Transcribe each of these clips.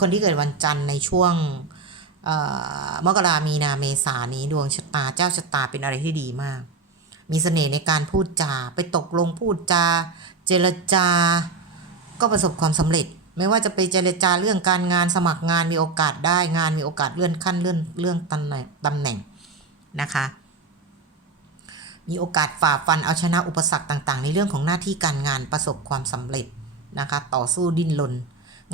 คนที่เกิดวันจันทร์ในช่วงมกรามีนาเมษานี้ดวงชะตาเจ้าชะตาเป็นอะไรที่ดีมาก มีเสน่ห์ในการพูดจาไปตกลงพูดจา เจรจาก็ประสบความสำเร็จ ไม่ว่าจะไปเจรจาเรื่องการงานสมัครงานมีโอกาสได้งานมีโอกาสเลื่อนขั้นเลื่อนเรื่องตำแหน่งตำแหน่งนะคะ มีโอกาสฝ่าฟันเอาชนะอุปสรรคต่างๆ ในเรื่องของหน้าที่การงานประสบความสำเร็จนะคะ ต่อสู้ดิ้นรน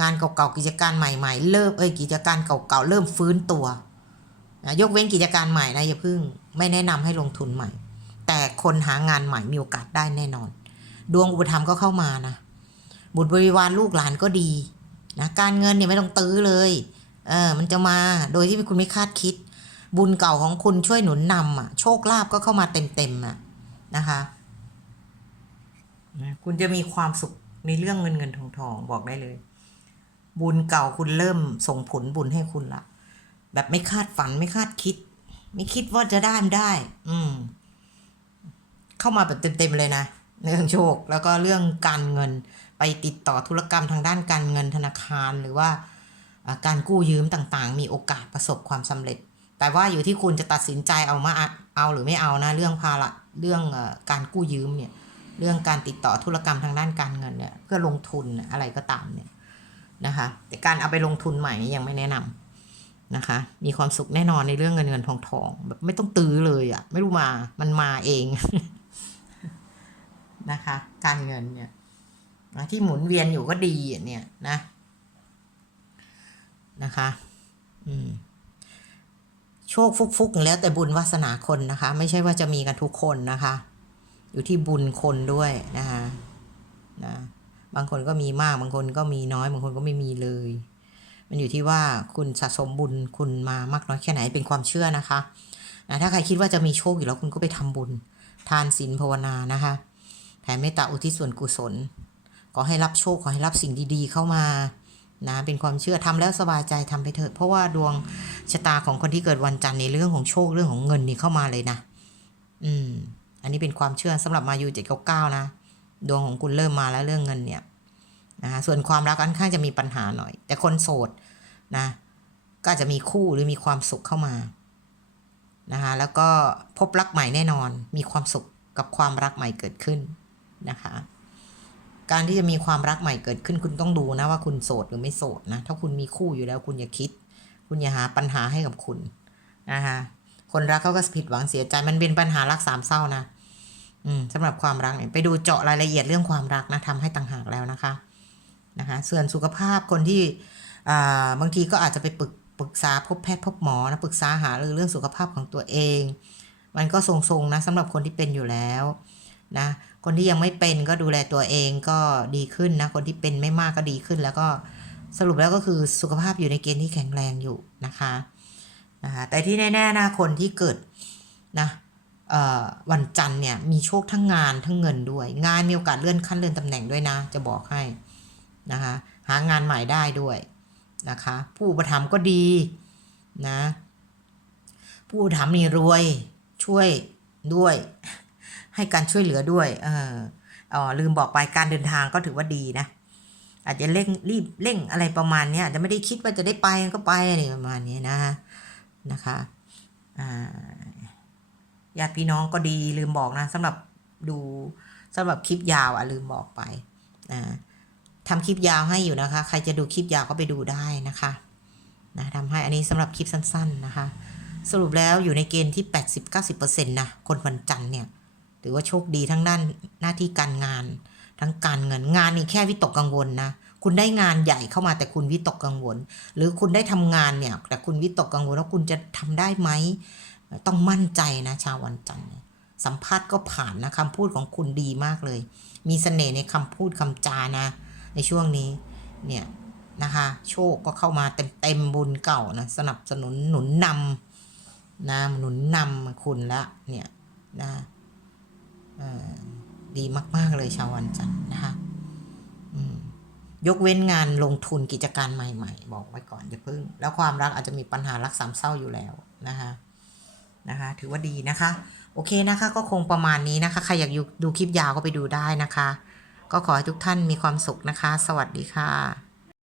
งานเก่าๆกิจการใหม่ ๆ เริ่มเอ้ยกิจการเก่าๆเริ่มฟื้นตัวนะยกเว้นกิจการใหม่นะอย่าเพิ่งไม่แนะนำให้ลงทุนใหม่ แต่คนหางานใหม่มีโอกาสได้แน่นอน ดวงอุปธรรมก็เข้ามานะบุตรบริวารลูกหลานก็ดีนะการเงินเนี่ยไม่ต้องตื้อเลยเออมันจะมาโดยที่คุณไม่คาดคิด บุญเก่าของคุณช่วยหนุนนำอะโชคลาภก็เข้ามาเต็มๆอะนะคะนะคุณจะมีความสุขในเรื่องเงินเงินทองทองบอกได้เลย บุญเก่าคุณเริ่มส่งผลบุญให้คุณละแบบไม่คาดฝันไม่คาดคิด ไม่คิดว่าจะได้ไม่ได้ อืม เข้ามาแบบเต็มๆเลยนะเรื่องโชค แล้วก็เรื่องการเงินไปติดต่อธุรกรรมทางด้านการเงินธนาคารหรือว่าการกู้ยืมต่างๆ มีโอกาสประสบความสำเร็จ แต่ว่าอยู่ที่คุณจะตัดสินใจเอามาเอาหรือไม่เอานะ เรื่องภาระเรื่องอการกู้ยืมเนี่ย เรื่องการติดต่อธุรกรรมทางด้านการเงินเนี่ย เพื่อลงทุนอะไรก็ตามเนี่ย นะคะแต่การเอาไปลงทุนใหม่ยังไม่แนะนำนะคะ มีความสุขแน่นอนในเรื่องเงินเงินทองทองแบบไม่ต้องตื้อเลยอะ่ะ ไม่รู้มา มันมาเองนะคะ การเงินเนี่ยนะที่หมุนเวียนอยู่ก็ดีอะเนี่ยนะนะคะ อืมโชคฟุกๆแล้วแต่บุญวาสนาคนนะคะ ไม่ใช่ว่าจะมีกันทุกคนนะคะ อยู่ที่บุญคนด้วยนะคะนะ บางคนก็มีมาก บางคนก็มีน้อย บางคนก็ไม่มีเลย มันอยู่ที่ว่าคุณสะสมบุญคุณมามากน้อยแค่ไหนเป็นความเชื่อนะคะนะถ้าใครคิดว่าจะมีโชคอยู่แล้วคุณก็ไปทำบุญ ทานศีลภาวนานะคะแผ่เมตตาอุทิศส่วนกุศลขอให้รับโชคขอให้รับสิ่งดีๆ เข้ามานะเป็นความเชื่อทำแล้วสบายใจทำไปเถอะ เพราะว่าดวงชะตาของคนที่เกิดวันจันทร์ในเรื่องของโชคเรื่องของเงินนี่เข้ามาเลยนะ อืม อันนี้เป็นความเชื่อสำหรับมายูเจ็ดเก้าเก้านะ ดวงของคุณเริ่มมาแล้วเรื่องเงินเนี่ยนะส่วนความรักค่อนข้างจะมีปัญหาหน่อย แต่คนโสดนะก็จะมีคู่หรือมีความสุขเข้ามานะคะแล้วก็พบรักใหม่แน่นอน มีความสุขกับความรักใหม่เกิดขึ้นนะคะการที่จะมีความรักใหม่เกิดขึ้นคุณต้องดูนะว่าคุณโสดหรือไม่โสดนะถ้าคุณมีคู่อยู่แล้วคุณอย่าคิด คุณอย่าหาปัญหาให้กับคุณนะคะคนรักเขาก็ผิดหวังเสียใจมันเป็นปัญหารักสามเศร้านะ สำหรับความรักเนี่ยไปดูเจาะรายละเอียดเรื่องความรักนะทำให้ต่างหากแล้วนะคะนะคะส่วนสุขภาพคนที่บางทีก็อาจจะไปปรึกปรึกษาพบแพทย์พบหมอนะปรึกษาหารือเรื่องสุขภาพของตัวเอง มันก็ทรงๆนะสำหรับคนที่เป็นอยู่แล้วนะคนที่ยังไม่เป็นก็ดูแลตัวเองก็ดีขึ้นนะคนที่เป็นไม่มากก็ดีขึ้น แล้วก็สรุปแล้วก็คือสุขภาพอยู่ในเกณฑ์ที่แข็งแรงอยู่นะคะนะคะแต่ที่แน่ๆนะคนที่เกิดนะ วันจันทร์เนี่ยมีโชคทั้งงานทั้งเงินด้วย งานมีโอกาสเลื่อนขั้นเลื่อนตำแหน่งด้วยนะ จะบอกให้นะคะหางานใหม่ได้ด้วยนะคะผู้อุปถัมภ์ก็ดีนะผู้อุปถัมภ์นี่รวยช่วยด้วย ให้การช่วยเหลือด้วยเอออ๋อลืมบอกไปการเดินทางก็ถือว่าดีนะอาจจะเร่งรีบเร่งอะไรประมาณนี้อาจจะไม่ได้คิดว่าจะได้ไปก็ไปอะไรประมาณนี้นะนะคะอ่า ญาติพี่น้องก็ดีลืมบอกนะสำหรับดูสำหรับคลิปยาวอะลืมบอกไปนะทำคลิปยาวให้อยู่นะคะ ใครจะดูคลิปยาวก็ไปดูได้นะคะนะทำให้อันนี้สำหรับคลิปสั้น ๆนะคะ สรุปแล้วอยู่ในเกณฑ์ที่ 80-90%นะคนวันจันทร์เนี่ยถือว่าโชคดีทั้งด้านหน้าที่การงาน ทั้งการเงินงานนี่แค่วิตกกังวลนะคุณได้งานใหญ่เข้ามาแต่คุณวิตกกังวล หรือคุณได้ทำงานเนี่ยแต่คุณวิตกกังวลว่าคุณจะทำได้ไหม ต้องมั่นใจนะชาววันจันทร์สัมภาษณ์ก็ผ่านนะคำพูดของคุณดีมากเลย มีเสน่ห์ในคำพูดคำจานะ ในช่วงนี้เนี่ยนะคะ โชคก็เข้ามาเต็มเต็มๆบุญเก่านะสนับสนุนหนุนนำนะหนุนนำคุณละเนี่ยนะดีมาก ๆ เลยชาววันจันทร์นะคะยกเว้นงานลงทุนกิจการใหม่ ๆ บอกไว้ก่อนอย่าเพิ่ง แล้วความรักอาจจะมีปัญหารักสามเศร้าอยู่แล้วนะคะ นะคะ ถือว่าดีนะคะ โอเคนะคะ ก็คงประมาณนี้นะคะ ใครอยากดูคลิปยาวก็ไปดูได้นะคะ ก็ขอให้ทุกท่านมีความสุขนะคะ สวัสดีค่ะ